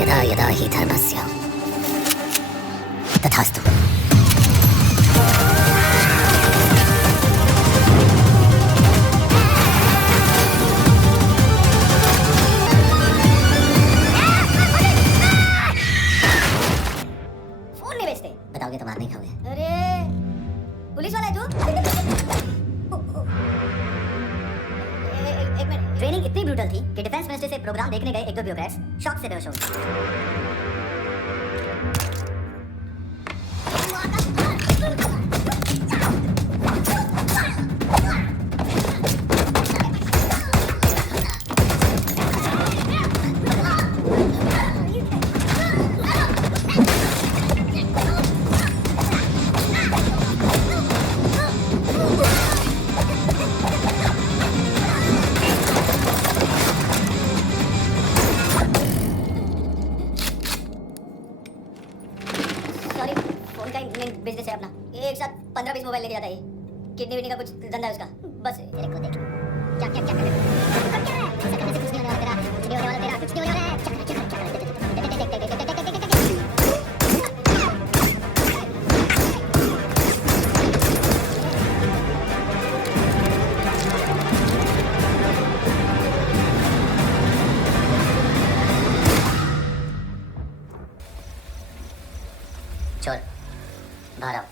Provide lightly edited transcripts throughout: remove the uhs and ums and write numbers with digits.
यदा यदा हि धर्मस्य तथास्तु। फोन नहीं बेचते? बताओगे तो मार नहीं खाओगे? अरे पुलिस वाला है तू? एक मिनट। ट्रेनिंग इतनी ब्रूटल थी कि डिफेंस मिनिस्ट्री से प्रोग्राम देखने गए एक दो ब्यूरोक्रेट्स शॉक से बेहोश हो गए। सॉरी, फोन का बिजनेस है अपना। एक साथ 15-20 मोबाइल लेके जाता है। किडनी विडनी का कुछ धंधा है उसका। बस तेरे को देख क्या क्या क्या कर रहा है। ऐसा करने से कुछ नहीं होने वाला तेरा, कुछ नहीं होने वाला तेरा, कुछ नहीं होने वाला है। क्या कर रहा है। छोड़, बाहर आओ।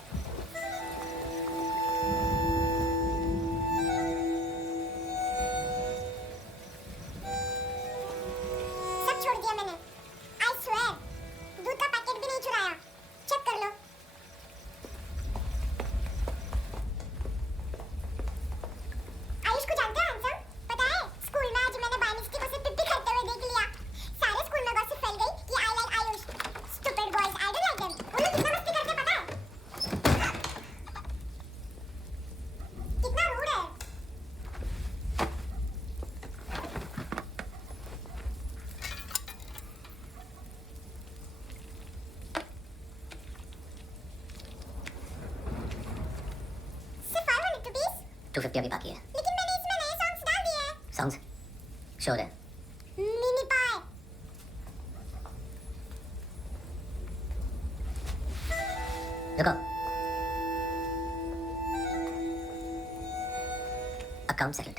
सब छोड़ दिया मैंने। I swear, दूध का पैकेट भी नहीं चुराया। चेक कर लो। आयुष को जानते हैं हैंडसम? पता है, स्कूल में आज मैंने बायोलॉजी को से पिप्पी करते हुए देख लिया। सारे स्कूल में गॉसिप फैल गई कि I like Ayush. Stupid boys, I don't like them। वो लोग कितना मस्ती करते पता है? कितना रूड है। सिर्फ 500 रुपीस? 250 अभी बाकी है। लेकिन मैंने इसमें नए सॉन्ग्स डाल दिए हैं। सॉन्ग्स श्योर है? मिनी पाई। रुको, account settled.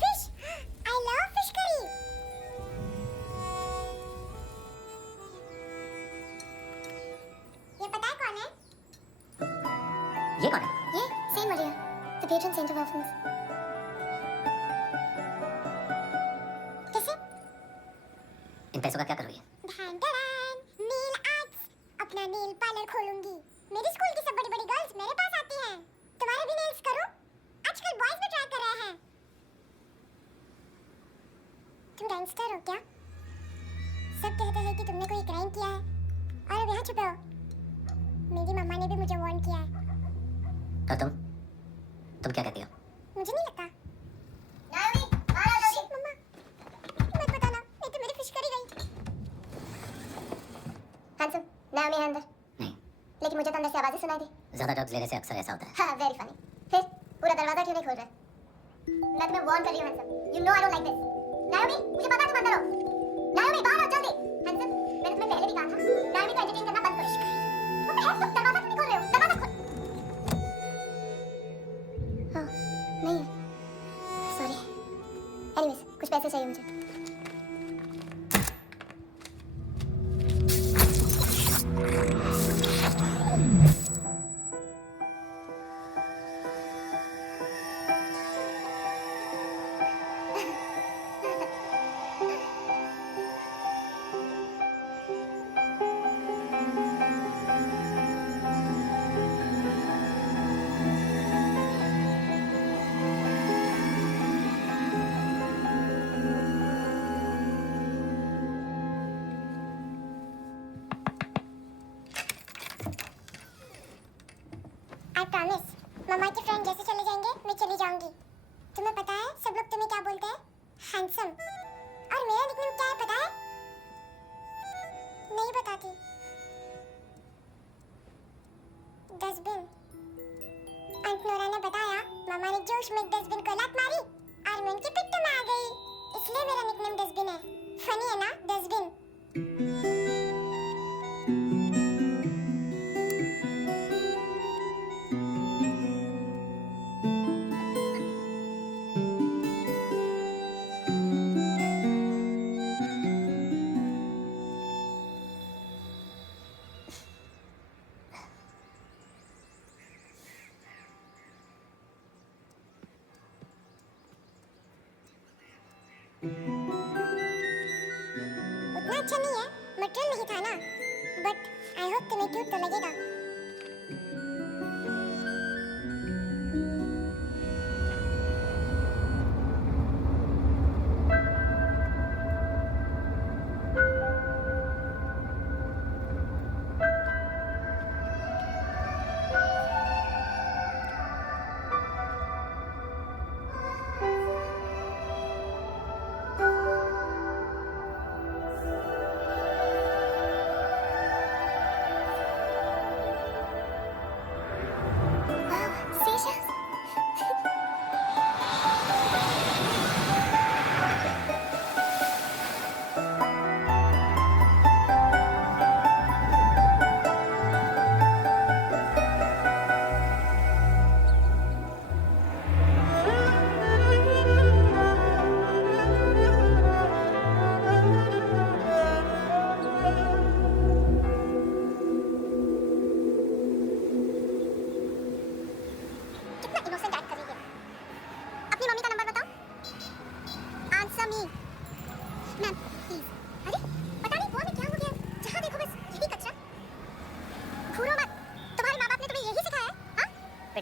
Fish. I love fish curry। ये पता है कौन है? ये कौन है? ये Saint Maria, the patron saint of orphans। कैसे? इन पैसों का क्या करोगे? ढान ढान, नेल आर्ट्स। अपना नेल पार्लर खोलूंगी। मेरी स्कूल की सब बड़ी-बड़ी गर्ल्स मेरे पास आती हैं। तुम्हारे भी नेल्स करो? आजकल बॉयज भी ट्राई कर रहे हैं। तुम गैंगस्टर हो क्या? सब कहते हैं कि तुमने कोई क्राइम किया है और अब यहाँ छुपे हो। मेरी मम्मा ने भी मुझे वार्न किया है। और तुम क्या कहती हो? मुझे नहीं लगता। नायोमी, बाहर आ जाओगी? मम्मा, मत बताना, नहीं तो मेरी फिश करी गई। हैंडसम, नायोमी है अंदर। नहीं, लेकिन मुझे तो अंदर से आवाजें सुनाई दी। ज्यादा ड्रग्स लेने से अक्सर ऐसा होता है। हाँ, वेरी फनी। फिर पूरा दरवाजा क्यों नहीं खोल रहे? मैं तुम्हें वार्न कर रही हूँ handsome. You know I don't like this. नायोमी, मुझे पता है तुम अंदर हो। नायोमी, बाहर आओ जल्दी। हैंडसम, मैंने तुम्हें पहले भी कहा था, नायोमी को एंटरटेन करना बंद करो। वो तो है, तुम दरवाजा क्यों नहीं खोल रहे हो? दरवाजा खोल। हाँ, नहीं है। सॉरी। एनीवेज, कुछ पैसे चाहिए मुझे। I promise, मम्मा के फ्रेंड जैसे चले जाएंगे मैं चली जाऊंगी। तुम्हें पता है सब लोग तुम्हें क्या बोलते हैं? हैंडसम। और मेरा निकनेम क्या है पता है? नहीं बताती। डस्टबिन। अंत नोरा ने बताया मामा ने जोश में एक डस्टबिन को लात मारी और मैं उनकी पिट्ठू में आ गई। इसलिए मेरा निकनेम डस्टबिन है। फनी है ना डस्टबिन? उतना अच्छा नहीं है, मटेरियल नहीं था ना, बट आई होप तुम्हें क्यूट तो लगेगा।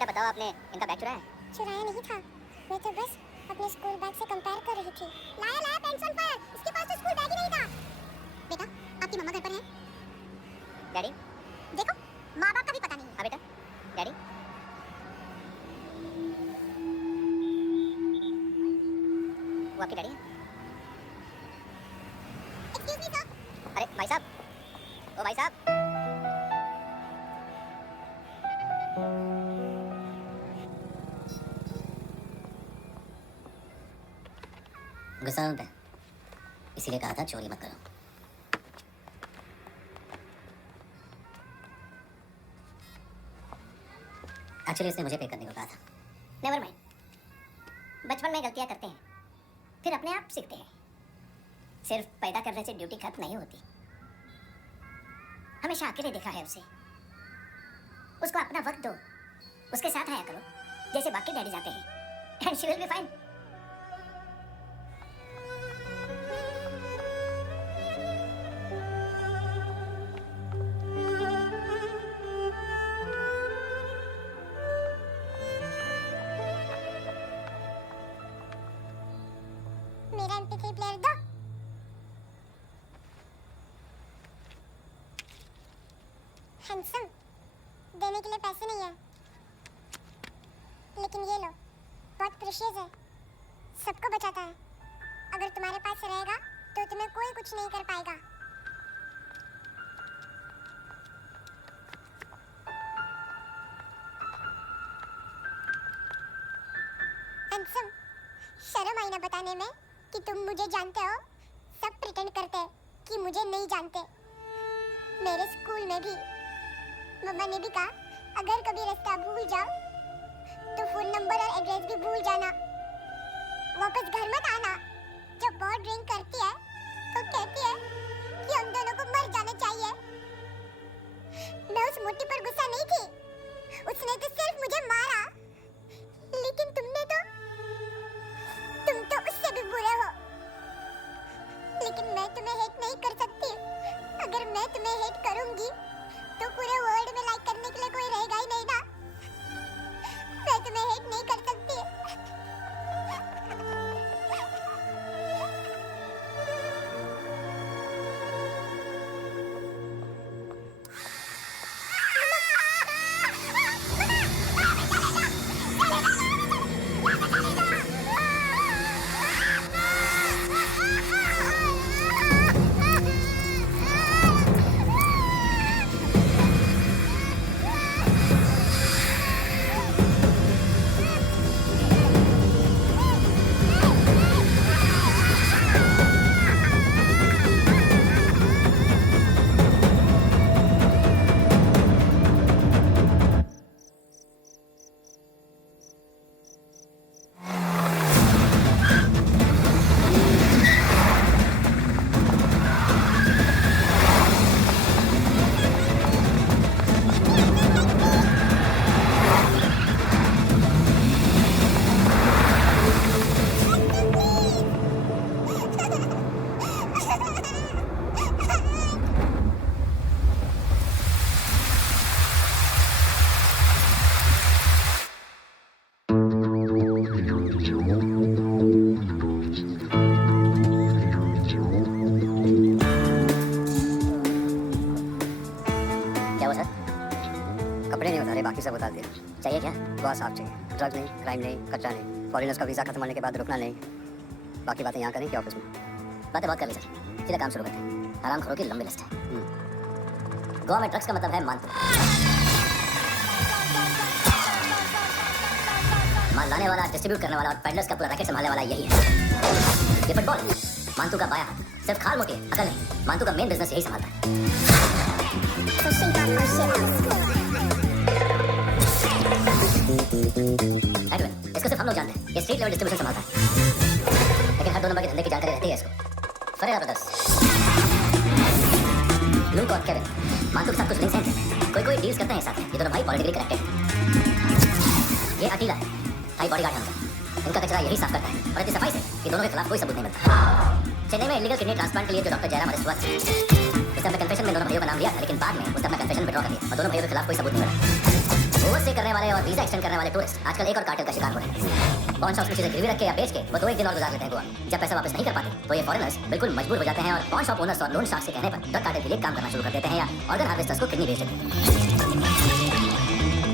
बताओ, आपने इनका बैग चुराया है? चुराया नहीं था, मैं तो बस अपने स्कूल बैग से कंपेयर कर रही थी। लाया लाया पेंसिल पर, इसके पास तो स्कूल बैग ही नहीं था। बेटा, आपकी मम्मा घर पर हैं? डैडी? देखो, माँ बाप का भी पता नहीं। हाँ बेटा, डैडी? वो आपके डैडी हैं? Excuse me sir. अरे भाई साहब, ओ भाई साहब। गुस्सा उन पे, इसीलिए कहा था चोरी मत करो। एक्चुअली इसने मुझे पे करने को कहा था। नेवर माइंड, बचपन में गलतियां करते हैं, फिर अपने आप सीखते हैं। सिर्फ पैदा करने से ड्यूटी खत्म नहीं होती। हमेशा अकेले देखा है उसे। उसको अपना वक्त दो, उसके साथ आया करो जैसे बाकी डैडी जाते हैं, and she will be fine. मेरा MP3 प्लेयर दो। हैंडसम, देने के लिए पैसे नहीं है, लेकिन ये लो, बहुत प्रेशियस है, सबको बचाता है। अगर तुम्हारे पास रहेगा तो तुम्हें कोई कुछ नहीं कर पाएगा। हैंडसम, शर्म आई ना बताने में कि तुम मुझे जानते हो। सब प्रिटेंड करते हैं कि मुझे नहीं जानते। मेरे स्कूल में भी मम्मा ने भी कहा, अगर कभी रास्ता भूल जाओ तो फोन नंबर और एड्रेस भी भूल जाना, वापस घर मत आना। जब बहुत ड्रिंक करती है तो कहती है कि हम दोनों को मर जाना चाहिए। मैं उस मोटी पर गुस्सा नहीं थी, उसने तो सिर्फ मुझे मारा, लेकिन तुम तो उससे भी बुरे हो। लेकिन मैं तुम्हें हेट नहीं कर सकती। अगर मैं तुम्हें हेट करूंगी तो पूरे वर्ल्ड में लाइक करने के लिए कोई रहेगा ही नहीं ना। मैं तुम्हें हेट नहीं कर सकती। बकवास साफ चाहिए, ड्रग्स नहीं, क्राइम नहीं, कचरा नहीं, फॉरेनर्स का वीज़ा खत्म होने के बाद रुकना नहीं, बाकी बातें यहाँ करें कि ऑफिस में? बातें बहुत कर ली सर, सीधा काम शुरू करते हैं। हरामखोरों की लंबी लिस्ट है। गोवा में ड्रग्स का मतलब है मानतू। माल लाने वाला, डिस्ट्रीब्यूट करने वाला और पेडलर्स का पूरा रैकेट संभालने वाला यही है। ये फुटबॉल है, मानतू का बाया हाथ। सिर्फ खाल मोटी है, अकल नहीं। मानतू का मेन बिजनेस यही संभालता है। एडविन, इसको सिर्फ हम लोग जानते हैं। ये स्ट्रीट लेवल डिस्ट्रीब्यूशन संभालता है, लेकिन हर 2 नंबर के धंधे की जानकारी रहती है इसको। फरेरा ब्रदर्स, लूक और केविन, मानतू के साथ कुछ लिंक्स हैं क्या? कोई डील्स करते हैं साथ में। ये दोनों भाई पॉलिटिकली कनेक्टेड हैं। ये अटीला है, हाई बॉडीगार्ड है उनका। इनका कचरा यही साफ करता है और इतनी सफाई से कि दोनों के खिलाफ कोई सबूत नहीं मिलता। चेन्नई में इलीगल किडनी ट्रांसप्लांट के लिए जो डॉक्टर जयराम अरेस्ट हुआ था, उसने अपने कन्फेशन में दोनों भाइयों का नाम लिया था, लेकिन बाद में उसने अपना कन्फेशन विड्रॉ कर दिया और दोनों भाइयों के खिलाफ कोई सबूत नहीं मिला। ओवरस्टे करने वाले और वीजा एक्सटेंड करने वाले टूरिस्ट आजकल एक और कार्टेल का शिकार हो रहे हैं। पॉन शॉप्स में चीजें गिरवी रख के या बेच के वो 2-1 दिन और गुजार लेते हैं गोवा। जब पैसा वापस नहीं कर पाते तो ये फॉरेनर्स बिल्कुल मजबूर हो जाते हैं और पॉन शॉप ओनर्स और लोन शार्क्स के कहने पर ड्रग कार्टेल के लिए काम करना शुरू कर देते हैं या ऑर्गन हार्वेस्टर्स को किडनी बेच देते हैं।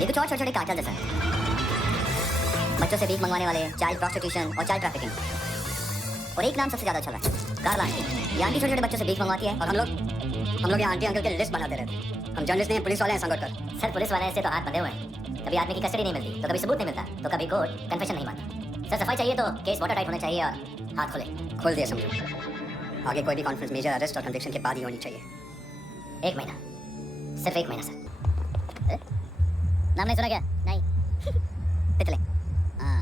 ये कुछ और छोटे-छोटे कार्टेल जैसा है। बच्चों से भीख मंगवाने वाले, चाइल्ड प्रोस्टिट्यूशन और चाइल्ड ट्रैफिकिंग। और एक नाम सबसे ज्यादा चल रहा है, कारला आंटी। ये आंटी छोटे-छोटे बच्चों से भीख मंगवाती है और हम लोग ये आंटी अंकल के लिस्ट बनाते रहते हैं। हम जर्नलिस्ट नहीं, पुलिस वाले हैं संगठन। सर पुलिस वाले ऐसे तो हाथ बंधे हुए हैं। कभी आदमी की कस्टडी नहीं मिलती तो कभी सबूत नहीं मिलता तो कभी कोर्ट कन्फेशन नहीं मानता। सर सफाई चाहिए तो केस वाटर टाइट होने चाहिए और हाथ खोले। खोल दिया समझो। आगे कोई भी कॉन्फ्रेंस मेजर अरेस्ट और कन्विक्शन के बाद ही होनी चाहिए। 1 महीना, सिर्फ 1 महीना सर। नाम नहीं सुना क्या? नहीं। पिछले हाँ,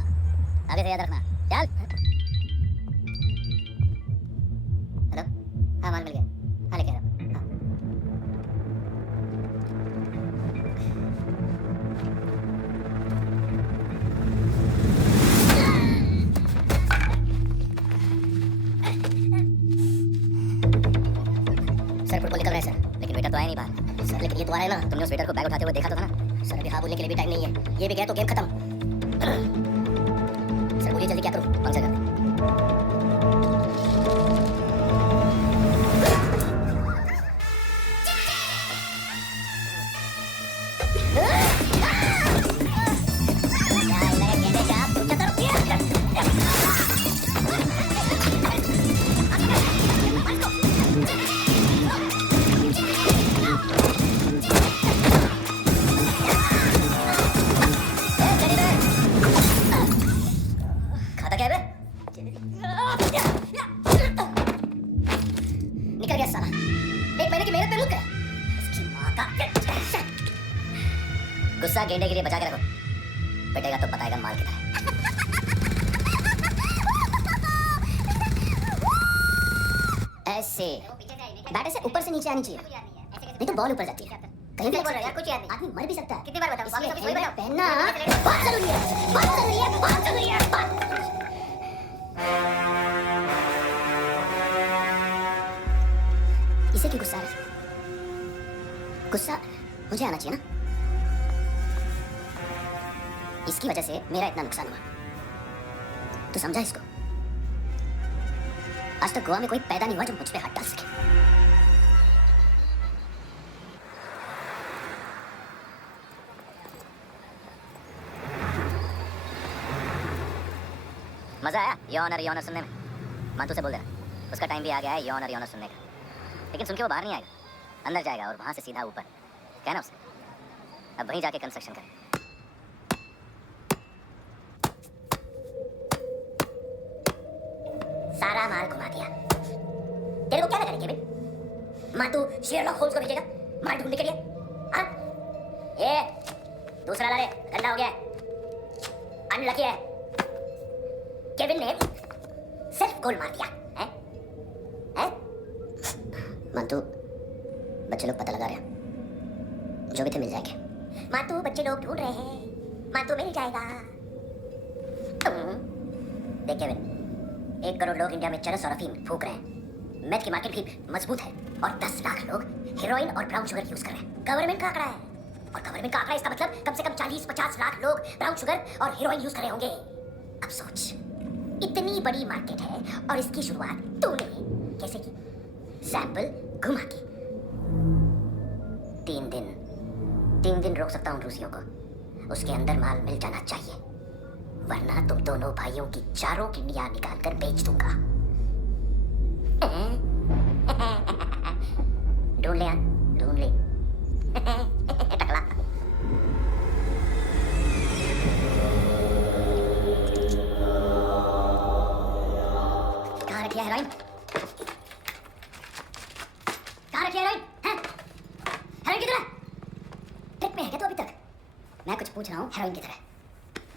आगे से याद रखना। चल। हेलो, हाँ माल मिल गया। हाँ लेके आ रहा हूँ। हाँ। सर फुटबॉल निकल रहा है सर, लेकिन वेटर तो आया नहीं बाहर। सर लेकिन ये तो आ रहा है ना, तुमने उस वेटर को बैग उठाते हुए देखा तो था ना? सर अभी हाँ बोलने के लिए भी टाइम नहीं है, ये भी गया तो गेम खत्म। सर बोलिए जल्दी क्या करूँ? कौन सा कर? निकल गया साला। 1 महीने की मेहनत पे रुक गया। इसकी माँ का गुस्सा गेंडे के लिए बचा के रखो, पिटेगा तो बताएगा माल कितना है। ऐसे बैटर से ऊपर से नीचे आनी चाहिए, नहीं तो बॉल ऊपर जाती है। कहीं भी बोल रहा है यार, कुछ याद नहीं। आदमी मर भी सकता है। कितनी बार बताऊं? वापस वही बता। पहनना बहुत जरूरी है, बहुत जरूरी है, बहुत जरूरी है। इसे क्यों गुस्सा आ रहा है? गुस्सा मुझे आना चाहिए ना। इसकी वजह से मेरा इतना नुकसान हुआ, तू समझा इसको? आज तक गोवा में कोई पैदा नहीं हुआ जो मुझ पे हाथ डाल सके। मजा आया योनर सुनने में? मानतू से बोल देना उसका टाइम भी आ गया है योनर सुनने का। लेकिन सुन के वो बाहर नहीं आएगा, अंदर जाएगा और वहां से सीधा ऊपर। कहना उसे अब वहीं जाके कंस्ट्रक्शन करे। सारा माल घुमा दिया। तेरे को क्या लगा केविन? मातू शेरलॉक होल्स को भेजेगा माल ढूंढने के लिए? हाँ? ये दूसरा ला ले, गंदा हो गया है, अनलकी है। केविन ने सिर्फ गोल मार दिया है? मातू बच्चे लोग पता लगा रहे हैं, जो भी थे मिल जाएंगे। मातू बच्चे लोग ढूंढ रहे हैं, मातू मिल जाएगा। देख केविन, 1 करोड़ लोग इंडिया में चरस और अफीम फूक रहे हैं। मैथ की मार्केट भी मजबूत है और 10 लाख लोग हेरोइन और ब्राउन शुगर यूज कर रहे हैं। गवर्नमेंट का आंकड़ा है, और गवर्नमेंट का आंकड़ा इसका मतलब कम से कम 40-50 लाख लोग ब्राउन शुगर और हेरोइन यूज कर रहे होंगे। अब सोच, इतनी बड़ी मार्केट है और इसकी शुरुआत तूने कैसे की? सैंपल घुमा के। 3 दिन रोक सकता हूँ रूसियों को। उसके अंदर माल मिल जाना चाहिए, वरना तुम दोनों भाइयों की चारों किडनियां निकाल कर बेच दूंगा। ढूंढ ले, ढूंढ ले। टकला। कहाँ रखी है हेरोइन? कहाँ रखी है हेरोइन? हैं? हेरोइन किधर है? ट्रिप में है क्या तू अभी तक? मैं कुछ पूछ रहा हूँ, हेरोइन किधर है?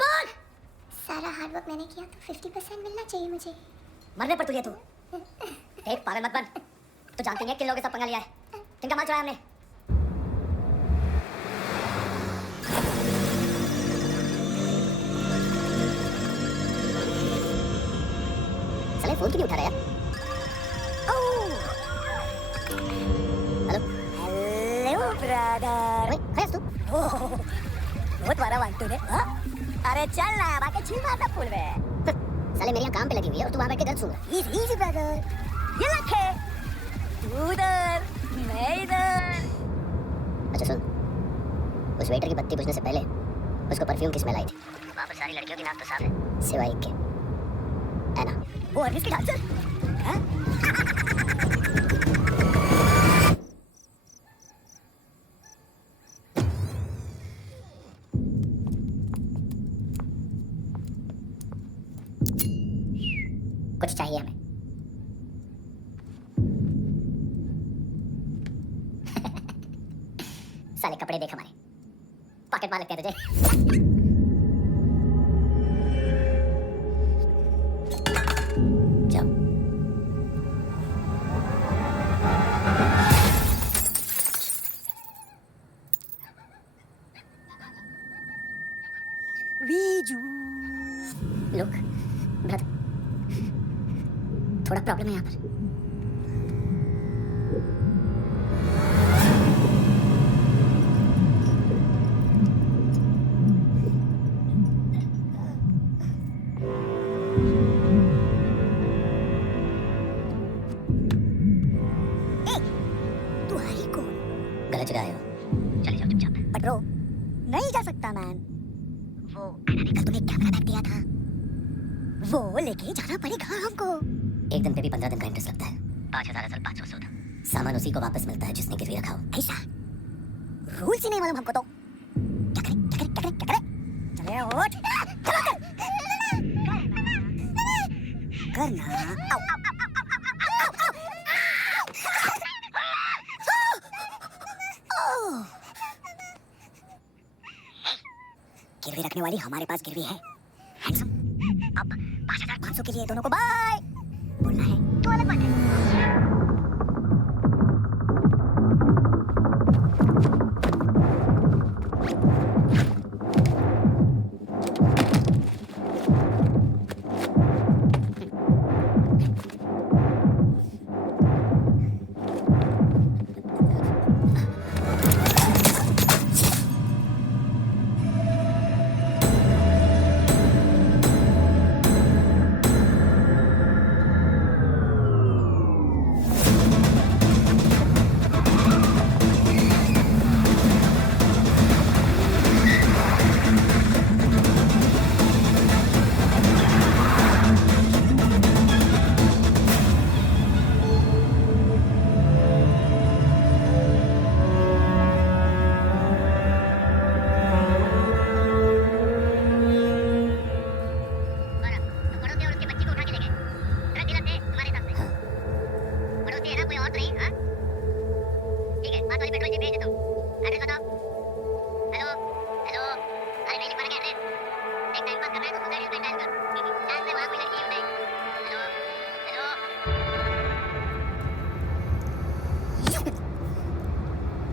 बोल! सारा हार्ड वर्क मैंने किया तो 50% मिलना चाहिए मुझे। मरने पर तुझे तू। देख पागल मत बन। तो जानते नहीं है किन लोगों के साथ पंगा लिया है? किनका माल चुराया हमने? साले फोन क्यों नहीं उठा रहा यार? ओह! हेलो? Hello brother. ओए, खैस तू? बहुत बड़ा वांटू ने। हाँ? अरे चल ना, बाकी चिल मारना फुल में। साले मेरे यहाँ काम पे लगी हुई है और तू वहाँ बैठ के गलत सुन रहा है। Easy brother. ये लखे। तू उधर, मैं इधर। अच्छा सुन, उस वेटर की बत्ती बुझने से पहले उसको परफ्यूम की स्मेल आई थी। वहाँ पर सारी लड़कियों की नाक तो साफ है, सिवाय एक के। है ना? वो अर्निस के डांसर? हाँ? कुछ चाहिए हमें। साले कपड़े देख हमारे, पॉकेट मार लगते हैं तुझे। जाओ। वीजू। लुक ब्रदर, थोड़ा प्रॉब्लम है यहाँ पर। तू आई कौन? गलत जगह आए हो, चले जाओ चुपचाप। बट ब्रो, नहीं जा सकता मैन। वो अन्ना ने कल तुम्हें कैमरा बैग दिया था, वो लेके जाना पड़ेगा हमको। एक दिन पे भी 15 दिन का इंटरेस्ट लगता है। 5,000 असल 500 सूद। सामान उसी को वापस मिलता है जिसने गिरवी रखा हो। ऐसा रूल ही नहीं मालूम हमको तो। क्या करें क्या करें क्या करें क्या करें? चले उठ, चलो करना। आओ, आओ, आओ, आओ, आओ, आओ, आओ। गिरवी रखने वाली हमारे पास गिरवी है। हैंडसम, अब 5,500 के लिए दोनों को बाय बोलना है तो अलग बात है।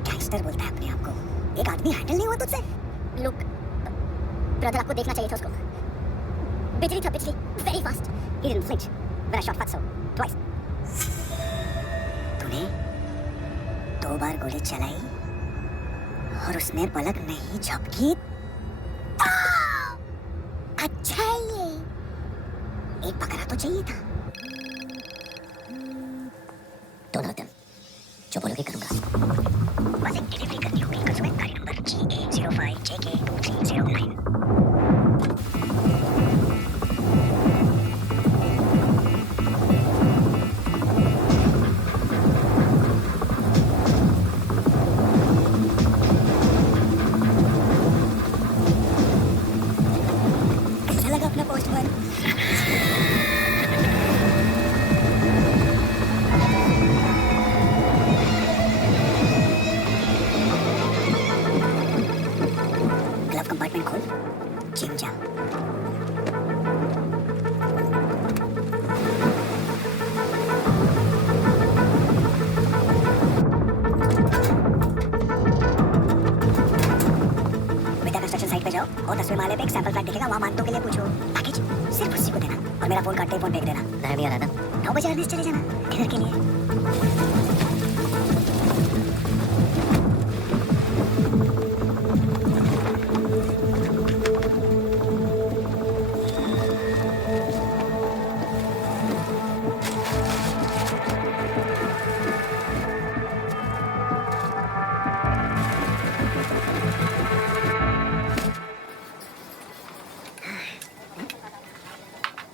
गैंगस्टर बोलता है अपने आप को। एक आदमी हैंडल नहीं हुआ तुझसे? लुक ब्रदर, आपको देखना चाहिए था उसको। बिजली था, बिजली, very fast. He didn't flinch when I shot Fatso twice। तूने 2 बार गोली चलाई और उसने पलक नहीं झपकी। अच्छा है ये, एक पकड़ा तो चाहिए था। डोंट हर्ट देम, जो बोलोगे करूंगा। बस एक डिलीवरी करनी होगी कल सुबह। गाड़ी नंबर GA05 JK JK2309. कैसा लगा अपना पोस्टमैन? ग्लव कंपार्टमेंट खोल, जिम जा। बेटा कंस्ट्रक्शन साइट पे जाओ और 10वें माले पे एक सैंपल फ्लैट दिखेगा, वहाँ मानतों के लिए पूछो। पैकेज सिर्फ उसी को देना और मेरा फोन काटते ही फोन फेंक देना। नहीं आ रहा था 9 बजे अर्नेस्ट चले जाना डिनर के लिए।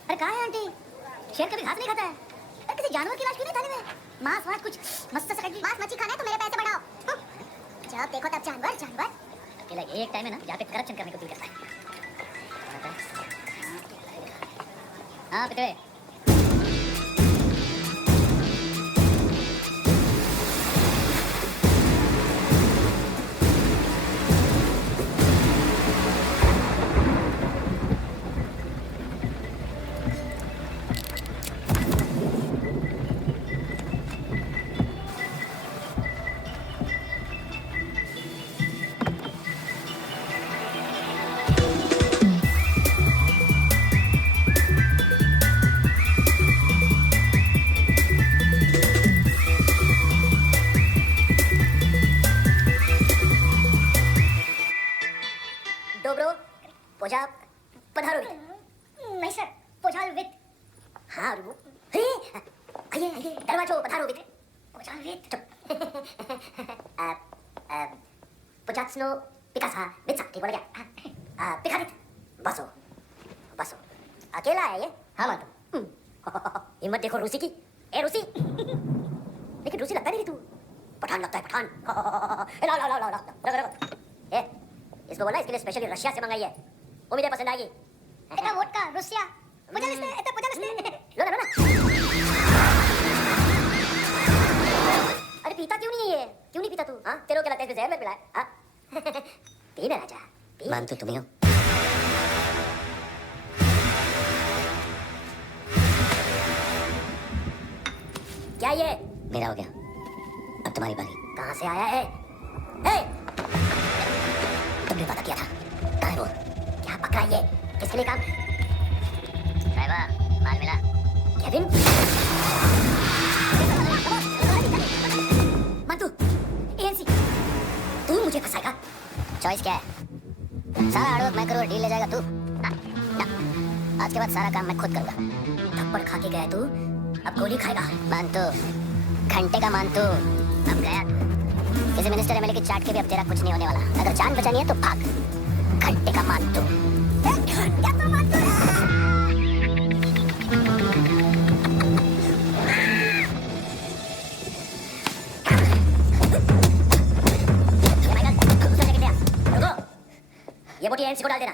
अरे कहाँ है आंटी? शेर कभी घास नहीं खाता है। अरे किसी जानवर की लाश क्यों नहीं थाली में? मांस वास कुछ मस्त सा काट। मांस मच्छी खाना है तो मेरे पैसे बढ़ाओ। जब देखो तब जानवर जानवर। अकेला ये एक टाइम है ना जहाँ पे करप्शन करने को दिल करता है। हाँ पितरे। डोब्रो पोजा पधारो विद। नहीं सर, पोजाल विद। हाँ रुको। आइए आइए दरवाजो पधारो विद। पोजाल विद। पोजात्सनो पिकासा विद ठीक बोल गया। पिकारित बसो बसो। अकेला है ये? हाँ मानता हूँ। हिम्मत देखो रूसी की। ए रूसी। लेकिन रूसी लगता नहीं तू। पठान लगता है पठान। ला ला ला ला ला रगो रगो। ए इसको बोला इसके लिए स्पेशली रशिया से मंगाई है। उम्मीद है पसंद आएगी। एका वोडका रुसिया। पोजाल इसने, एता पोजाल इसने। लो ना लो ना। अरे पीता क्यों नहीं है ये? क्यों नहीं पीता तू? हाँ तेरे को क्या लगता है इसमें जहर में पिलाया? हाँ पी ना राजा पी। मान तो तुम्ही हो। क्या ये? मेरा हो गया, अब तुम्हारी बारी। कहाँ से आया है? तुमने वादा किया था, कहाँ है वो? क्या पकड़ा ये? किसके लिए काम? ड्राइवर, माल मिला? केविन? मंतु, एएनसी, तू मुझे फंसाएगा? चॉइस क्या है? सारा हार्डवर्क मैं करूँ, डील ले जाएगा तू? ना, ना। आज के बाद सारा काम मैं खुद करूँगा। थप्पड़ खा के गया तू, अब गोली खाएगा। मानतू, घंटे का मानतू, अब गया। किसी मिनिस्टर एमएलए की चाट के भी अब तेरा कुछ नहीं होने वाला। अगर जान बचानी है तो भाग। घंटे का मानतू। घंटा तो मानतू ये बोटी एएनसी को डाल देना।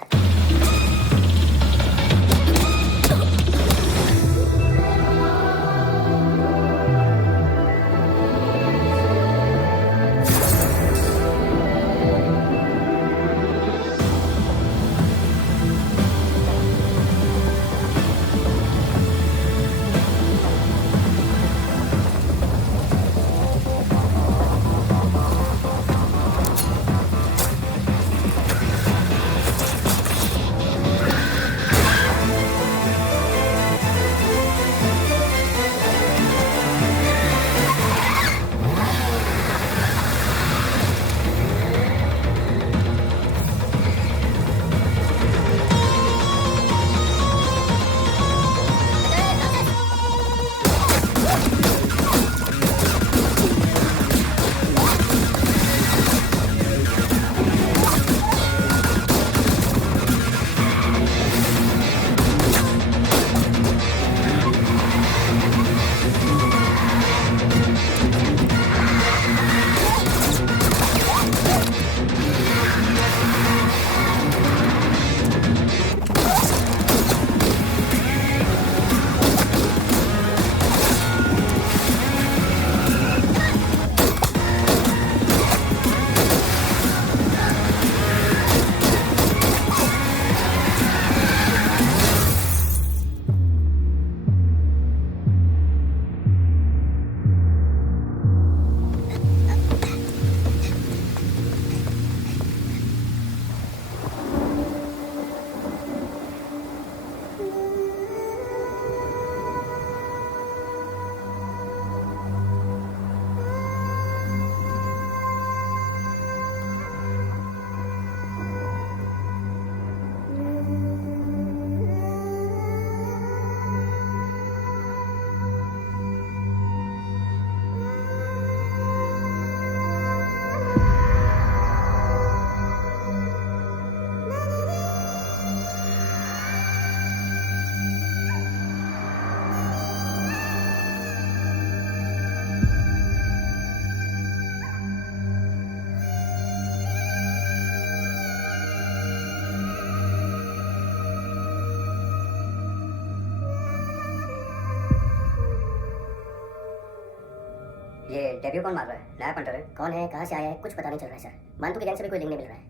डेब्यू कौन मार रहा है? नया पंटर है। कौन है, कहाँ से आया है, कुछ पता नहीं चल रहा है सर। मंतू की गैंग से भी कोई लिंक नहीं मिल रहा है।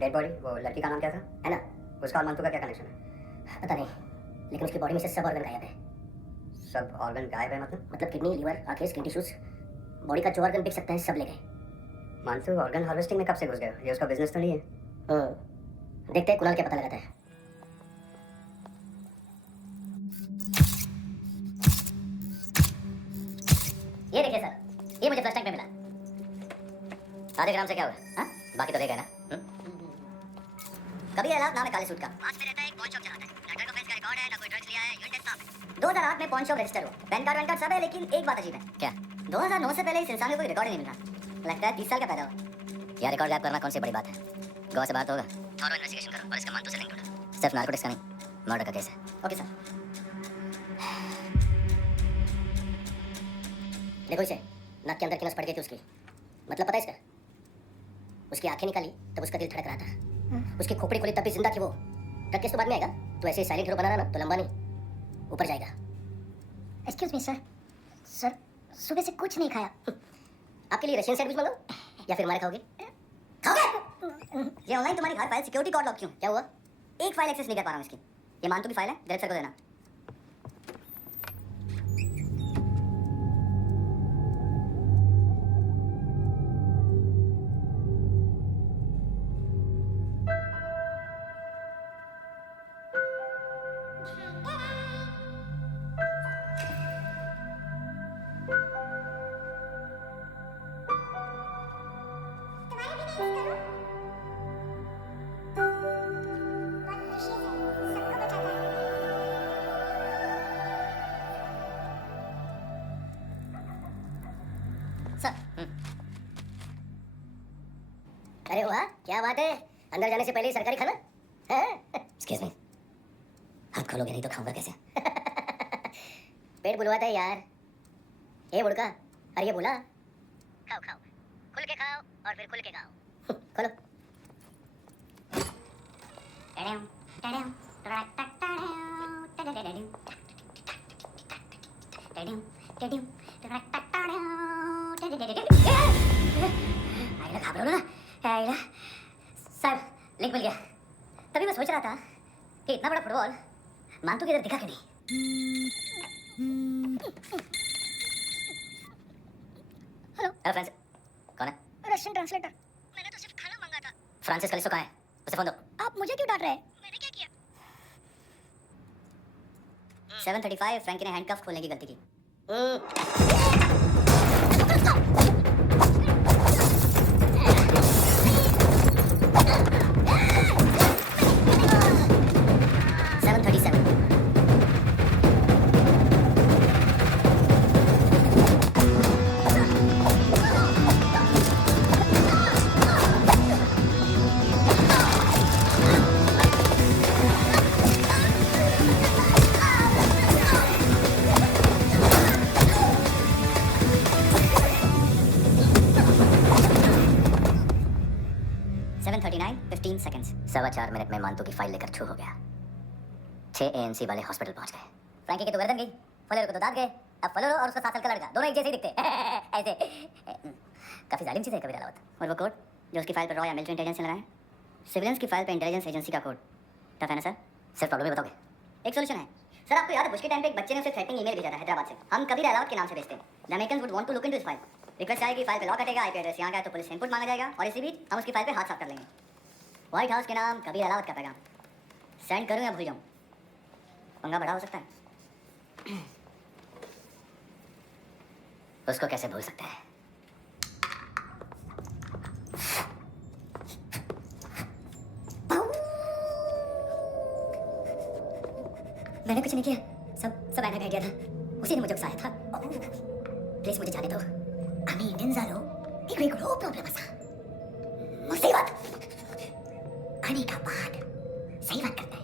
डेड बॉडी, वो लड़की का नाम क्या था? है ना? उसका और मंतू का क्या कनेक्शन है? पता नहीं, लेकिन उसकी बॉडी में से सब ऑर्गन गायब है। सब ऑर्गन गायब है मतलब किडनी, लीवर, आंखें, स्किन टिश्यूज, बॉडी का जो ऑर्गन बिक सकता है सब ले गए। मंतू ऑर्गन हार्वेस्टिंग में कब से घुस गया? ये उसका बिजनेस तो नहीं है? देखते हैं कुणाल क्या पता लगाता है। ये देखिए सर, ये मुझे फ्लश टैंक में मिला। आधे ग्राम से क्या हुआ? हाँ, बाकी तो रह गया ना। कभी अलाव नाम है काले सूट का। पास में रहता है, एक पॉन शॉप चलाता है। ना ड्रग ऑफेंस का रिकॉर्ड है, ना कोई ड्रग्स लिया है, यूनिट साफ है। 2008 में पॉन शॉप रजिस्टर हुआ, पैन कार्ड वैन कार्ड सब है, लेकिन एक बात अजीब है। क्या? 2009 से पहले इस इंसान को कोई रिकॉर्ड ही नहीं मिल रहा। लगता है 30 साल का पैदा हुआ। यार रिकॉर्ड गैप करना कौन सी बड़ी बात है? गोवा से बात होगा। थॉरो इन्वेस्टिगेशन करो और इसका मंतू से लिंक ढूंढो। सिर्फ नारकोटिक्स का नहीं, मर्डर का केस है। Okay sir. देखो इसे, नाक के अंदर की नस फट गई थी उसकी। मतलब पता है इसका? उसकी आंखें निकाली तब उसका दिल धड़क रहा था। उसकी खोपड़ी खुली तब भी जिंदा थी वो। ड्रग केस तो बाद में आएगा। तो ऐसे साइलेंट हीरो बना रहा ना तो लंबा नहीं, ऊपर जाएगा। एक्सक्यूज मी सर, सर सुबह से कुछ नहीं खाया। आपके लिए रशियन सैंडविच मंगाऊं या फिर हमारे खाओगे? खाओगे? ये ऑनलाइन तुम्हारी हर फाइल सिक्योरिटी कोड लॉक क्यों? क्या हुआ? एक फाइल एक्सेस नहीं कर पा रहा हूँ इसकी। ये मानतू की फाइल है, डायरेक्ट सर को देना। अरे वाह, क्या बात है। अंदर जाने से पहले ही सरकारी खाना? एक्सक्यूज मी, हाथ खोलोगे नहीं तो खाऊंगा कैसे? पेट बुलवाता है यार। ए बुड़का, अरे ये बोला खाओ खाओ, खुल के खाओ और फिर खुल के खाओ। खोलो। घाबरो ना। साहब लिंक मिल गया। तभी मैं सोच रहा था कि इतना बड़ा फुटबॉल मानतू किधर दिखा कि नहीं। हेलो फ्रांसिस, कौन है? Russian translator. मैंने तो सिर्फ खाना मांगा था। फ्रांसिस कलिसो कहाँ है? उसे फोन दो। आप मुझे क्यों डांट रहे हैं? मैंने क्या किया? 7:35 फ्रैंकी ने हैंडकफ खोलने की गलती की। 7:37 7:39 15 सेकंड्स। 4.25 मिनट में मानतू की फाइल लेकर छू हो गया। 6 ANC वाले हॉस्पिटल पहुंच गए। फ्रैंकी की तो गर्दन गई, फलोरो को तो दांत गए। अब फलोरो और उसका 7 साल का लड़का दोनों एक जैसे ही दिखते। ऐसे काफी जालिम चीज है कबीर अलावत। और वो कोड जो उसकी फाइल पर रॉ या मिलिट्री इंटेलिजेंस लगा है, सिविलियंस की फाइल पे इंटेलिजेंस एजेंसी का कोड। टफ है ना सर? सिर्फ प्रॉब्लम ही बताओगे। एक सोल्यूशन है सर। आपको याद है बुश के टाइम पे एक बच्चे ने उसे थ्रेटनिंग ईमेल भेजा था हैदराबाद से। हम कबीर अलावत के नाम से भेजते हैं। The Americans would want to look into this file. Request आएगी, फाइल पे लॉक हटेगा, आईपी एड्रेस यहाँ गया तो पुलिस से इनपुट मांगा जाएगा और इसी बीच हम उसकी फाइल पे हाथ साफ कर लेंगे। व्हाइट हाउस के नाम कबीर अलावत का पैगाम। सेंड करूँ या भूल जाऊँ? पंगा बड़ा हो सकता है। उसको कैसे भूल सकते हैं? मैंने कुछ नहीं किया, सब मैंने कह दिया था। उसी ने मुझे उकसाया था। प्लीज मुझे जाने दो। आम्ही इंडियन झालो, एक वेगळो प्रॉब्लेम असा। मुसीबत आने का बाद सही बात करता है।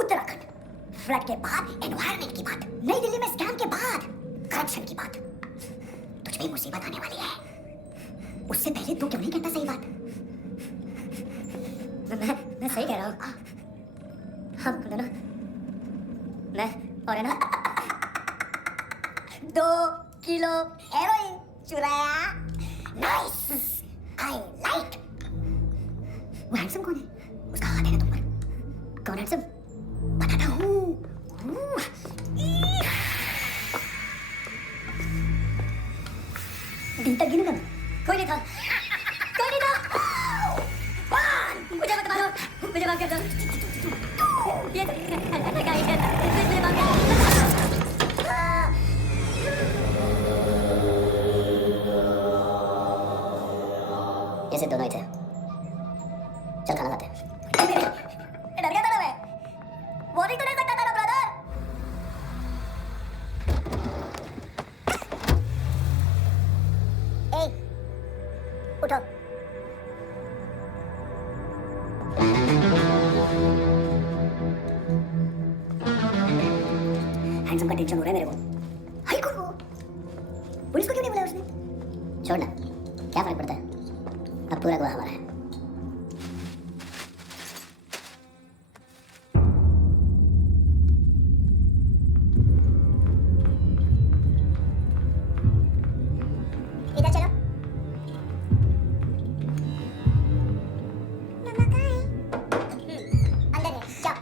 उत्तराखंड फ्लड के बाद, एनवायरनमेंट की बात, नई दिल्ली में स्कैम के बाद, करप्शन की बात। तुझ पे मुसीबत आने वाली है, उससे पहले तू क्यों नहीं कहता सही बात? मैं सही कह रहा हूँ। हम दोनों, मैं और है ना 2 किलो हेरोइन चुराया। Nice, I like. वो हैंडसम कौन है? उसका हाथ है ना तुम पर? कौन हैंडसम? बताता हूँ। दिन तक गिनूंगा मैं। कोई नहीं था, कोई नहीं था। मुझे मत मारो, मुझे माफ कर दो। ये मुझे माफ कर दो। ये सिर्फ दोनों ही थे। चल खाना खाते हैं। डर गया था ना मैं। वार्निंग तो नहीं सकता था ना ब्रदर। ए, उठो। हैंडसम का टेंशन हो रहा है मेरे को। हाय कौन वो? पुलिस को क्यों नहीं बुलाया उसने? छोड़ ना, क्या फर्क पड़ता है? अब पूरा गोवा हमारा है। इधर चलो। मम्मा कहाँ है? अंदर है, जाओ।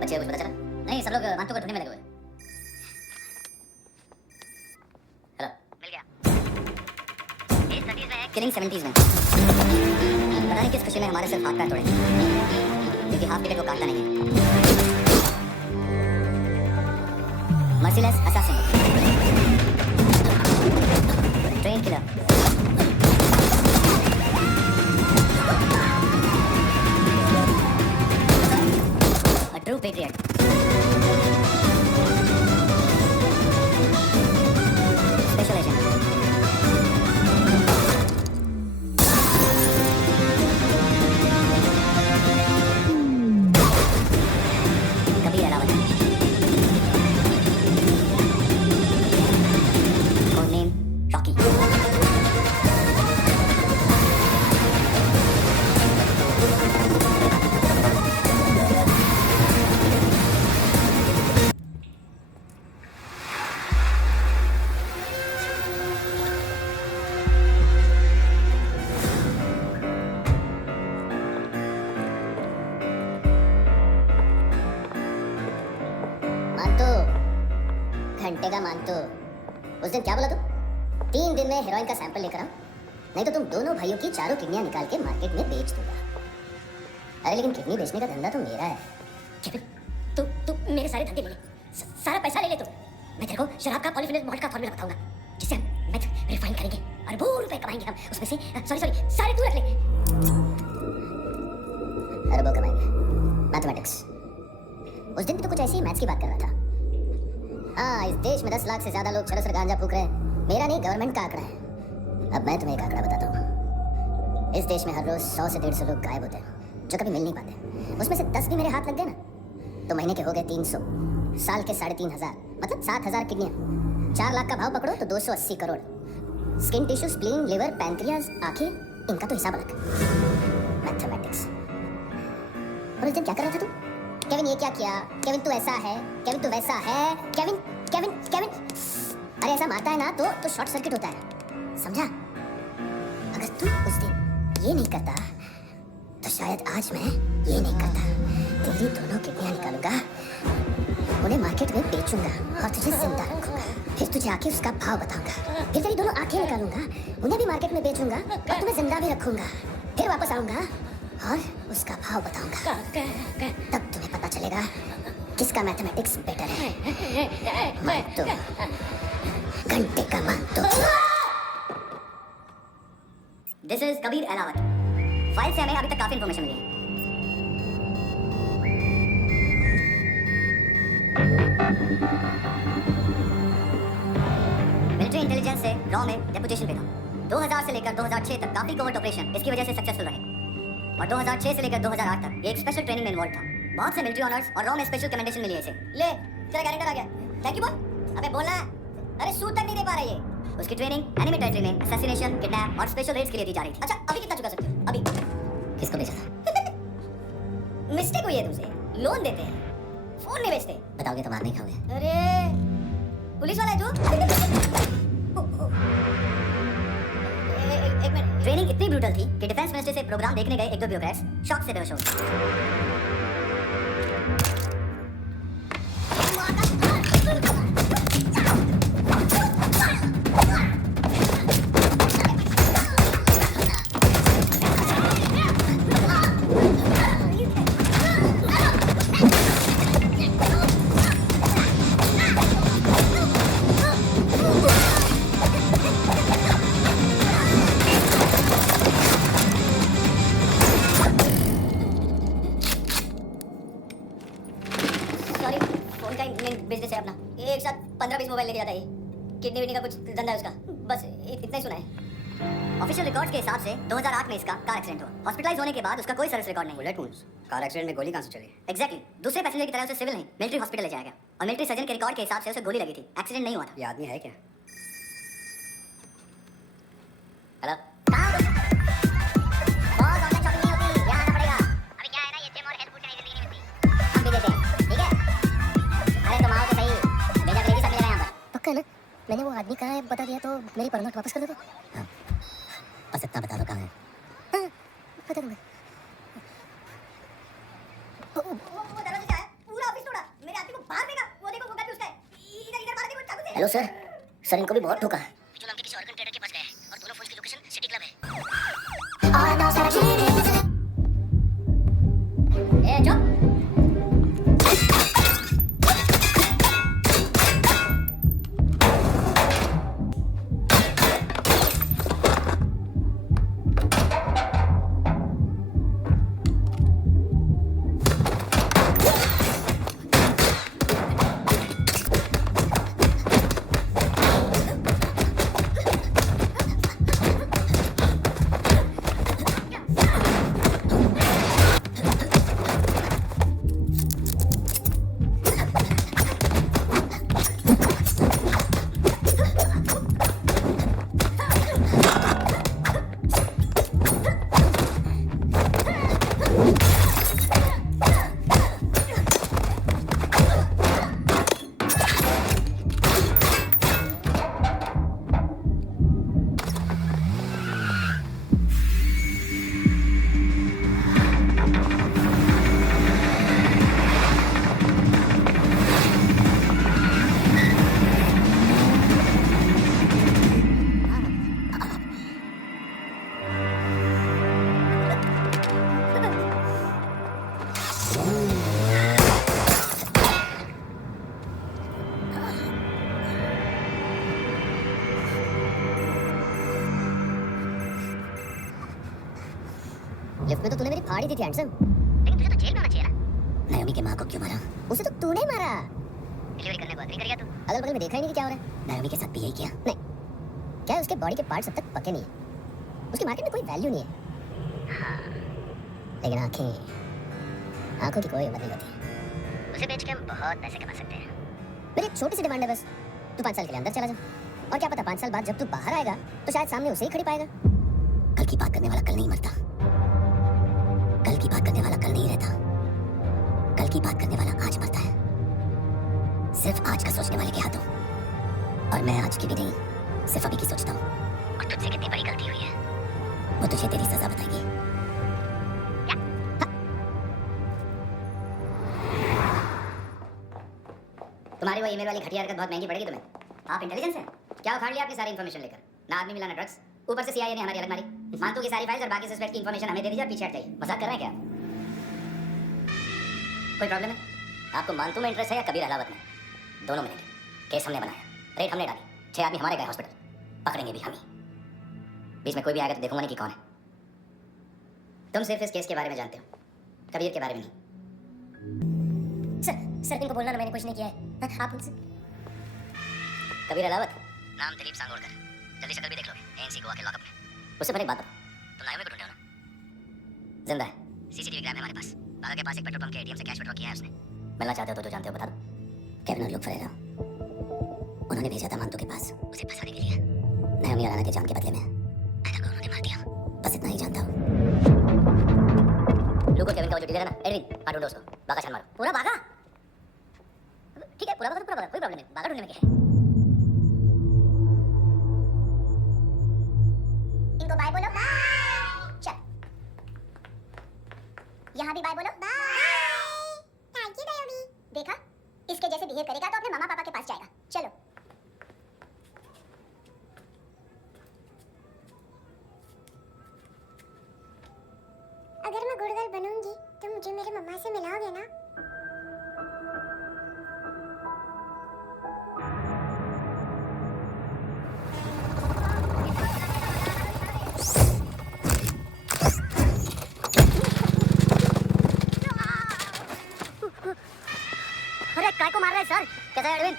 बच्चे कुछ पता चला? नहीं, सब लोग मानतो को ढूंढने में लगे हुए। हेलो, मिल गया। ये 30s में है, किलिंग 70s में। पता नहीं किस खुशी में हमारे सिर्फ हाथ पैर तोड़े, क्योंकि हाफ टिकट वो काटता नहीं है। Merciless assassin, train killer, a true patriot. Special agent. Kabir Ahlawat. Code name Rocky. मानतो, घंटे का मानतो। उस दिन क्या बोला तू? 3 दिन में हेरोइन का सैंपल लेकर आओ, नहीं तो तुम दोनों भाइयों की चारों किडनियां निकाल के मार्केट में बेच दूंगा। अरे लेकिन किडनी बेचने का धंधा तो मेरा है। केविन, तू मेरे सारे धंधे ले ले, सारा पैसा ले ले तू। मैं तेरे को शराब का पॉलीफिनल मॉल्ट का फॉर्मूला बताऊंगा, जिससे हम मेथ रिफाइन करेंगे, अरबों रुपए कमाएंगे हम उसमें से। सॉरी सारे तू रख ले। अरबों कमाएंगे। मैथमेटिक्स। उस दिन तो कुछ ऐसी ही मैथ्स की बात कर रहा था। हाँ, इस देश में 10 लाख से ज्यादा लोग चरस और गांजा फूक रहे हैं। मेरा नहीं, गवर्नमेंट का आंकड़ा है। अब मैं तुम्हें एक आंकड़ा बताता हूँ। इस देश में हर रोज 100 से 150 लोग गायब होते हैं, जो कभी मिल नहीं पाते। उसमें से 10 भी मेरे हाथ लग गए ना, तो महीने के हो गए 300, साल के 3,500, मतलब 7,000 किडनियां। 4 लाख का भाव पकड़ो तो 280 crore. Skin tissue, spleen, liver, pancreas, आंखें, इनका तो हिसाब अलग। मैथमेटिक्स। और उस दिन क्या कर रहा था तू? केविन ये क्या किया? केविन तू ऐसा है, केविन तू वैसा है, केविन केविन केविन। अरे ऐसा मारता है ना तो शॉर्ट सर्किट होता है, समझा? अगर तू उस दिन ये नहीं करता तो शायद आज मैं ये नहीं करता। तेरी दोनों किडनियां निकालूंगा, उन्हें मार्केट में बेचूंगा और तुझे जिंदा रखूंगा। फिर तुझे आके उसका भाव बताऊंगा। फिर तेरी दोनों आंखें निकालूंगा, उन्हें भी मार्केट में बेचूंगा और तुम्हें जिंदा भी रखूंगा। फिर वापस आऊंगा और उसका भाव बताऊंगा। तब तुम्हें पता चलेगा किसका मैथमेटिक्स बेटर है। मानतो, घंटे का मानतो। This is Kabir Ahlawat. File से हमें अभी तक काफी इंफॉर्मेशन मिली है। मिलिट्री इंटेलिजेंस से रॉ में डेपुटेशन पे था। 2000 से लेकर 2006 तक काफी कोवर्ट ऑपरेशन इसकी वजह से सक्सेसफुल रहे, और 2006 से लेकर 2008 तक ये एक स्पेशल ट्रेनिंग में इन्वॉल्व था। बहुत से मिलिट्री ऑनर्स और रॉ में स्पेशल कमेंडेशन मिली है इसे। ले तेरा गारंटर आ गया, थैंक यू बोल। अबे बोलना, अरे सूट तक नहीं दे पा रहा ये। उसकी ट्रेनिंग एनिमी टेरिटरी में असैसिनेशन, किडनैप और स्पेशल रेड्स के लिए दी जा रही थी। अच्छा अभी कितना चुका सकते हो? अभी किसको भेजा था? मिस्टेक हुई है तुमसे, लोन देते हैं, फोन नहीं बेचते। बताओगे तो मार नहीं खाओगे। अरे पुलिस वाला है तू? एक मिनट। ट्रेनिंग इतनी ब्रूटल थी कि डिफेंस मिनिस्ट्री से प्रोग्राम देखने गए एक दो ब्यूरोक्रेट्स शॉक से बेहोश हो गए। सॉरी, फोन का बिजनेस है अपना, एक साथ 15-20 मोबाइल लेके जाता है। किडनी विडनी का कुछ धंधा है उसका, बस इतना ही सुना है। ऑफिशियल रिकॉर्ड्स के हिसाब से 2008 में इसका कार एक्सीडेंट हुआ। हॉस्पिटलाइज होने के बाद उसका कोई सर्विस रिकॉर्ड नहीं। बुलेट वुंड्स, कार एक्सीडेंट में गोली कहां से चली? एग्जैक्टली, दूसरे पैसेंजर की तरह उसे सिविल नहीं मिलिट्री हॉस्पिटल ले जाया गया और मिलिट्री सर्जन के रिकॉर्ड के हिसाब से उसे गोली लगी थी। एक्सीडेंट नहीं हुआ था। ये आदमी है क्या? हेलो, बहुत ऑनलाइन शॉपिंग नहीं होती, यहाँ आना पड़ेगा। अभी क्या है ना, ये जिम और हेल्थ फूड की जल्दी नहीं मिलती, हम भी देते हैं, ठीक है? अरे तुम आओ तो सही, भेजा करेगी सब मिलेगा यहाँ पर। पक्का ना? मैंने वो आदमी कहाँ है बता दिया तो मेरी परमिट वापस कर दे दो। बस इतना बता दो कहाँ है। हाँ, बता दूंगा। वो दरवाजा क्या है? पूरा ऑफिस तोड़ा, मेरे आदमी को बाहर फेंका। वो देखो वो गन भी उसका है, इधर इधर मार दे वो चाकू से। हेलो सर, सर इनको भी बहुत ठोका। जो नाम के किसी ऑर्गन ट्रेडर के पास गए हैं और दोनों फोन्स की लोकेशन सिटी क्लब है। ए चुप। लिफ्ट में तो तूने मेरी फाड़ी दी थी हैंडसम। लेकिन तुझे तो जेल में होना चाहिए ना। नायोमी की माँ को क्यों मारा? उसे तो तूने मारा। डिलीवरी करने को एग्री कर गया तू। अगल बगल में देखा ही नहीं कि क्या हो रहा है। नायोमी के साथ भी यही किया। नहीं, क्या है उसके बॉडी के पार्ट्स अब तक पके नहीं है। उसकी मार्केट में कोई वैल्यू नहीं है। हाँ, लेकिन आंखों की कोई हिम्मत नहीं होती। उसे बेच के हम बहुत पैसे कमा सकते हैं। मेरी एक छोटी सी डिमांड है बस, तू 5 साल के लिए अंदर चला जा और क्या पता 5 साल बाद जब तू बाहर आएगा तो शायद सामने उसे ही खड़ी पाएगा। कल की बात करने वाला कल नहीं मरता। कल की बात करने वाला कल नहीं रहता। कल की बात करने वाला आज मरता है। सिर्फ आज का सोचने वाले के हाथों। और मैं आज की भी नहीं, सिर्फ अभी की सोचता हूँ। और तुझसे कितनी बड़ी गलती हुई है। वो तुझे तेरी सजा बताएगी। तुम्हारी वो ईमेल वाली घटिया हरकत बहुत महंगी पड़ेगी तुम्हें। आप इंटेलिजेंस हैं क्या? उखाड़ लिया आपने सारी इन्फॉर्मेशन लेकर, ना आदमी मिला ना ड्रग्स, ऊपर से सीआईए ने हमारी अलग मारी। मानतू की सारी फाइल्स और बाकी सस्पेक्ट की इन्फॉर्मेशन हमें दे दीजिए और पीछे हट जाइए। मजाक कर रहे हैं क्या? कोई प्रॉब्लम है? आपको मानतू में इंटरेस्ट है या कबीर अलावत में? दोनों में नहीं। केस हमने बनाया, रेड हमने डाली, 6 आदमी हमारे गए हॉस्पिटल, पकड़ेंगे भी हम ही। बीच में कोई भी आएगा तो देखूंगा नहीं कि कौन है। तुम सिर्फ इस केस के बारे में जानते हो, कबीर के बारे में नहीं। सर इनको बोलना ना मैंने कुछ नहीं किया है। आप उनसे कबीर अलावत, नाम दिलीप सांगोड़कर। जल्दी शक्ल भी देख लोगे एएनसी गोवा के लॉकअप में। उससे पहले एक बात बताओ, तुम नायोमी को ढूंढे हो ना? जिंदा है? सीसीटीवी कैमरे हमारे पास, बागा के पास एक पेट्रोल पंप के एटीएम से कैश विड्रॉ किया है उसने। मिलना चाहते हो तो जो जानते हो बता दो। केविन और लुक फरेरा, उन्होंने भेजा था मांतो के पास उसे फंसाने के लिए। नायोमी और आना के जान के बदले में आना को उन्होंने मार दिया। बस इतना ही जानता हूँ। लुक और केविन का वो जो डीलर है ना, एडविन, हाँ ढूंढो उसको। बागा छान मारो। पूरा भागा? ठीक है, पूरा भागा तो पूरा भागा, कोई प्रॉब्लम नहीं। भागा ढूंढने में क्या है? इनको बाय बोलो। चल, यहाँ भी बाय बोलो। Thank you नायोमी। देखा, इसके जैसे बिहेव करेगा तो अपने मम्मा पापा के पास जाएगा। चलो। अगर मैं गुड गर्ल बनूंगी तो मुझे मेरे मम्मा से मिलाओगे ना? अरे काय को मार रहा है सर? कैसा है एडविन?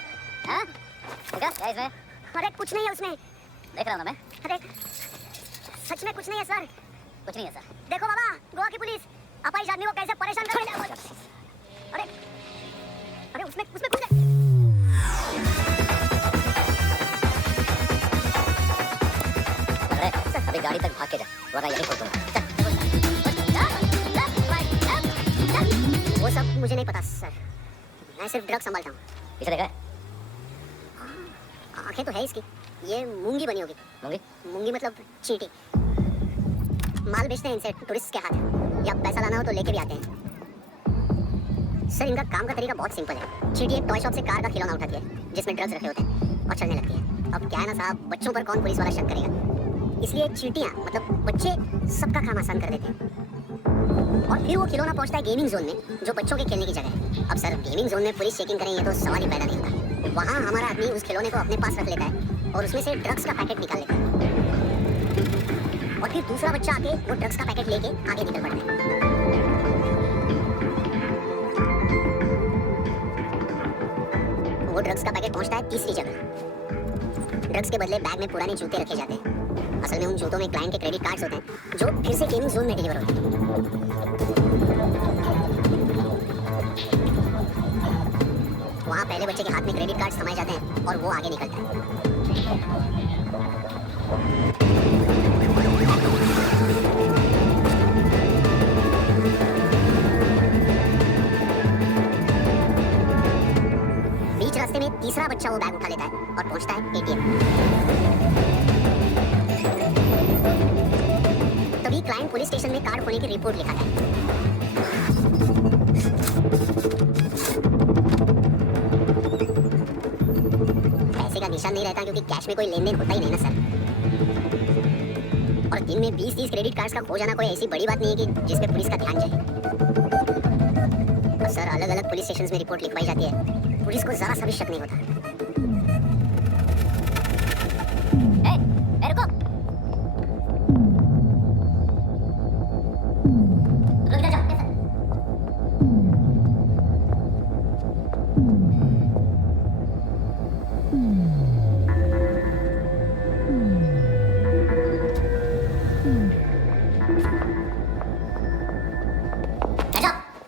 हाँ? देखा क्या इसमें? अरे कुछ नहीं है उसमें। देख रहा हूँ ना मैं। अरे सच में कुछ नहीं है सर। कुछ नहीं है सर। देखो बाबा, गोवा की पुलिस अपाइज आदमी को कैसे परेशान कर रही है। अरे अरे उसमें कुछ है। लग रहा है सर अभी गाड़ी तक भाग के जा, वरना यहीं खोल दूंगा। वो सब मुझे नहीं पता सर, मैं सिर्फ ड्रग संभालता हूँ। इसे देखा है? आंखें तो है इसकी, ये मूंगी बनी होगी। मूंगी? मूंगी मतलब चींटी। माल बेचते हैं इनसे टूरिस्ट के हाथ, या पैसा लाना हो तो लेके भी आते हैं। सर इनका काम का तरीका बहुत सिंपल है। चींटी एक टॉय शॉप से कार का खिलौना उठाती है जिसमें ड्रग्स रखे होते हैं और चलने लगती है। अब क्या है ना साहब, बच्चों पर कौन पुलिस वाला शक करेगा, इसलिए चींटियां मतलब बच्चे सबका काम आसान कर देते हैं। और फिर वो खिलौना पहुंचता है गेमिंग जोन में, जो बच्चों के खेलने की जगह है। अब सर गेमिंग जोन में पुलिस चेकिंग करें ये तो सवाल ही पैदा नहीं होता। वहाँ हमारा आदमी उस खिलौने को अपने पास रख लेता है और उसमें से ड्रग्स का पैकेट निकाल लेता है, और फिर दूसरा बच्चा आके वो ड्रग्स का पैकेट लेके आगे निकल पड़ता है। वो ड्रग्स का पैकेट पहुंचता है तीसरी जगह। ड्रग्स के बदले बैग में पुराने जूते रखे जाते हैं। असल में उन जूतों में क्लाइंट के क्रेडिट कार्ड्स होते हैं जो फिर से गेमिंग जोन में डिलीवर होते हैं। वहाँ पहले बच्चे के हाथ में क्रेडिट कार्ड्स थमाए जाते हैं और वो आगे निकलता है। बीच रास्ते में तीसरा बच्चा वो बैग उठा लेता है और पहुंचता है एटीएम। तभी क्लाइंट पुलिस स्टेशन में कार्ड खोने की रिपोर्ट लिखाता है। पैसे का निशान नहीं रहता क्योंकि कैश में कोई लेन देन होता ही नहीं ना सर। और दिन में 20-30 क्रेडिट कार्ड्स का खो जाना कोई ऐसी बड़ी बात नहीं है कि जिस पे पुलिस का ध्यान जाए। और सर अलग अलग पुलिस स्टेशन में रिपोर्ट लिखवाई जाती है, पुलिस को जरा सा भी शक नहीं होता। रुको। रुक जा।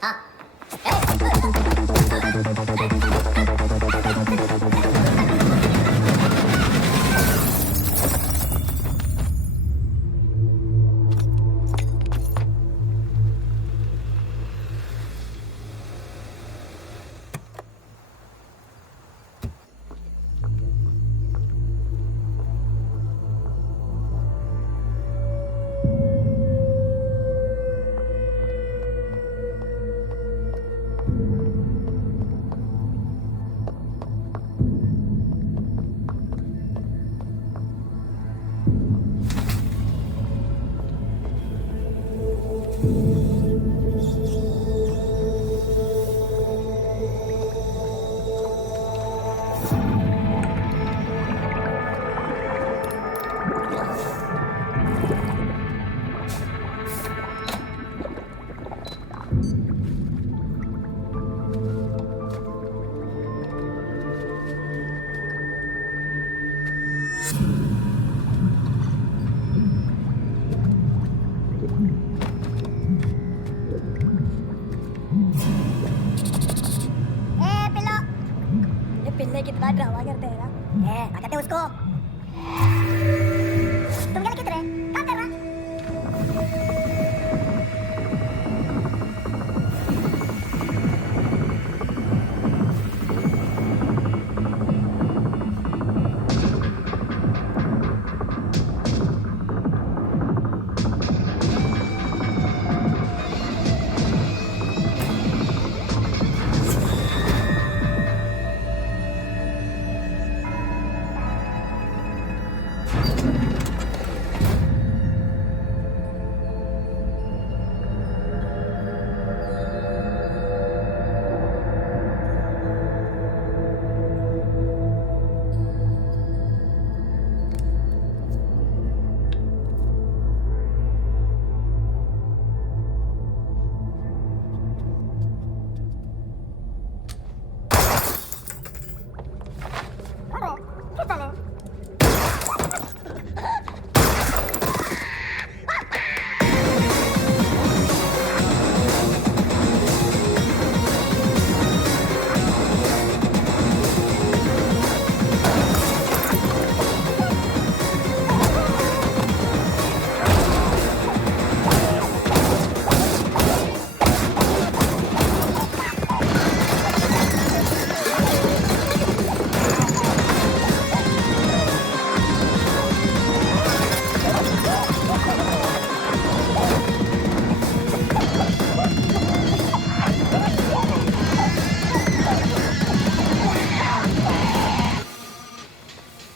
हाँ। बिल्ले कितना ड्रामा करते हैं ना। ए, क्या कहते हैं उसको? तुम क्या लिख रहे? काम कर रहा?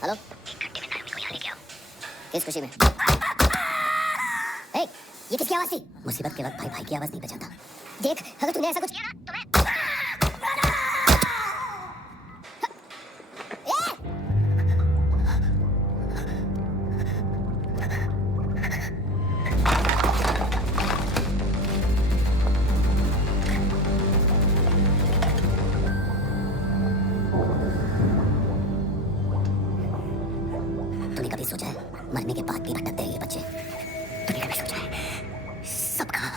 हेलो, किस खुशी में? ए, ये किसकी आवाज थी? मुसीबत के वक्त भाई भाई की आवाज नहीं पहचानता। देख, अगर तूने ऐसा कुछ किया ना तो मैं तूने कभी सोचा है मरने के बाद भी भटकते हैं ये बच्चे? तूने कभी सोचा है सबका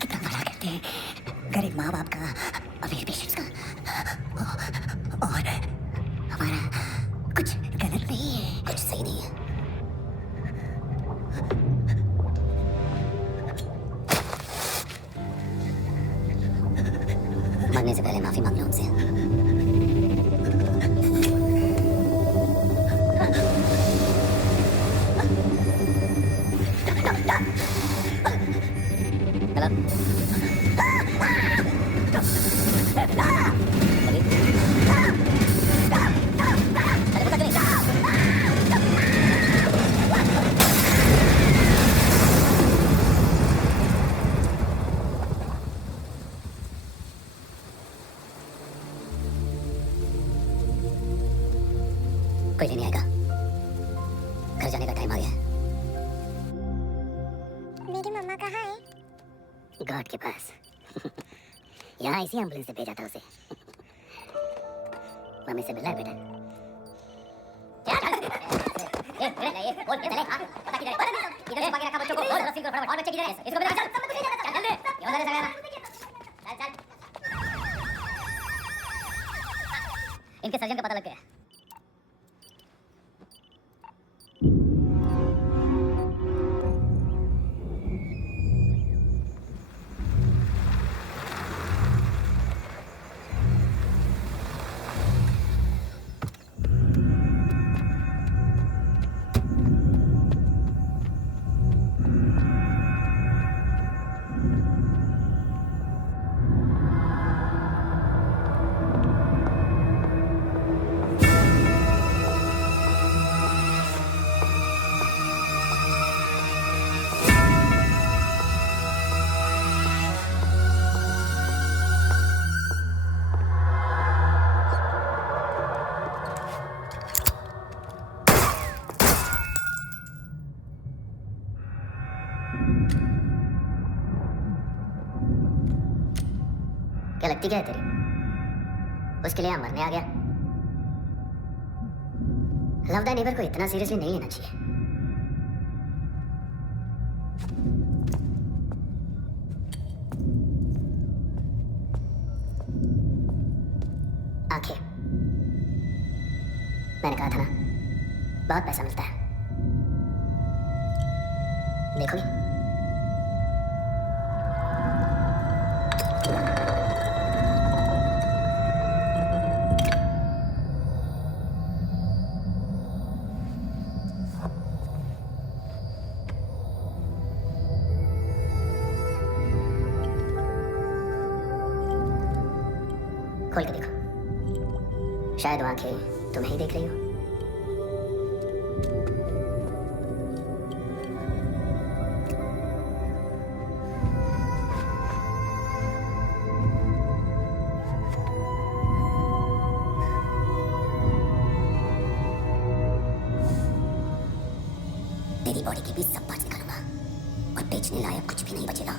कितना भला करते हैं, गरीब माँ बाप का, अमीर पेशेंट्स का, और हमारा कुछ गलत नहीं है, कुछ सही नहीं है। मरने से पहले माफी मांग लो उनसे। कोई लेने आएगा? घर जाने का टाइम आ गया है। मेरी मम्मा कहाँ है? गॉड के पास। यहाँ इसी एम्बुलेंस से भेजा था उसे। मम्मी से मिला है बेटा? इधर से बाकी रखा बच्चों को और रस्सी को फटाफट और बच्चे किधर है? इसको बता चल चल जल्दी ये उधर से चल चल इनके सर्जन का पता लग गया। क्या लगती क्या है तेरी? उसके लिए यहाँ मरने आ गया? लव द नेबर को इतना सीरियसली नहीं लेना चाहिए। आंखें मैंने कहा था ना, बहुत पैसा मिलता है। देखोगे? खोल के देखो, शायद वो आंखें तुम्हें ही देख रही हो। तेरी बॉडी के भी सब पार्ट्स निकालूंगा और बेचने लायक कुछ भी नहीं बचेगा।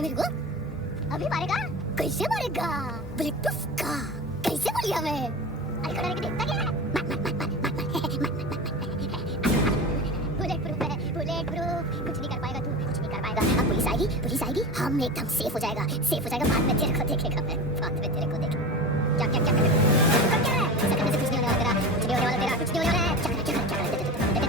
मारेगा मेरे को? अभी मारेगा? कैसे मारेगा? बुलेट प्रूफ का कैसे बोलिया मैं? अरे खड़ा रह के देखता क्या है? बुलेट प्रूफ है, बुलेट प्रूफ। कुछ नहीं कर पाएगा तू, कुछ नहीं कर पाएगा। अब पुलिस आएगी, हम एकदम सेफ हो जाएगा। बाद में तेरे को देखेगा मैं, बाद में तेरे को देखेगा। क्या कर क्या है? ऐसा करने से कुछ नहीं होने वाला तेरा, कुछ नहीं होने वाला तेरा, कुछ नहीं होने वाला है। क्या कर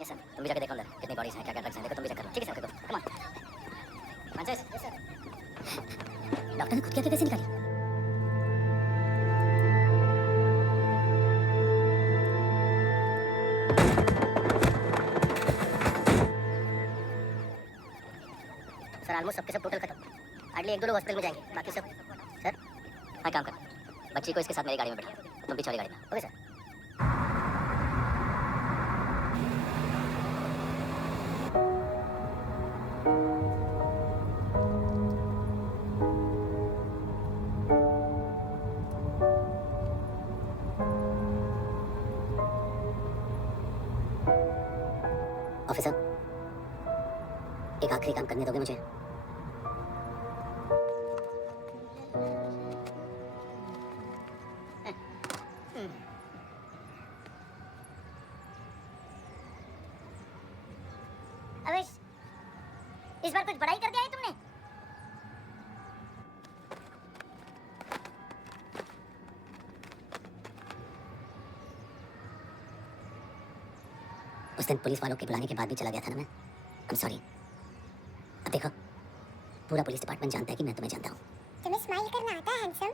यस सर, तुम भी जाके देखो अंदर कितनी बॉडीज हैं, क्या क्या ड्रग्स हैं, देखो तुम भी चेक करो। ठीक है sir, okay come on Francis. Yes sir. Doctor ने खुद क्या कैसे निकाली? सर ऑलमोस्ट सबके सब टोटल खत्म। हार्डली 1-2 लोग हॉस्पिटल में जाएंगे, बाकी सब सर हाँ काम कर। बच्ची को इसके साथ मेरी गाड़ी में बैठा, तुम पीछे वाली गाड़ी में। Okay sir. ऑफिसर, एक आखिरी काम करने दोगे मुझे? अबे इस बार कुछ बड़ा ही कर दिया है तुमने। उस दिन पुलिस वालों के बुलाने के बाद भी चला गया था ना मैं। I'm sorry। अब देखो, पूरा पुलिस डिपार्टमेंट जानता है कि मैं तुम्हें जानता हूँ। तुम्हें स्माइल करना आता है हैंडसम?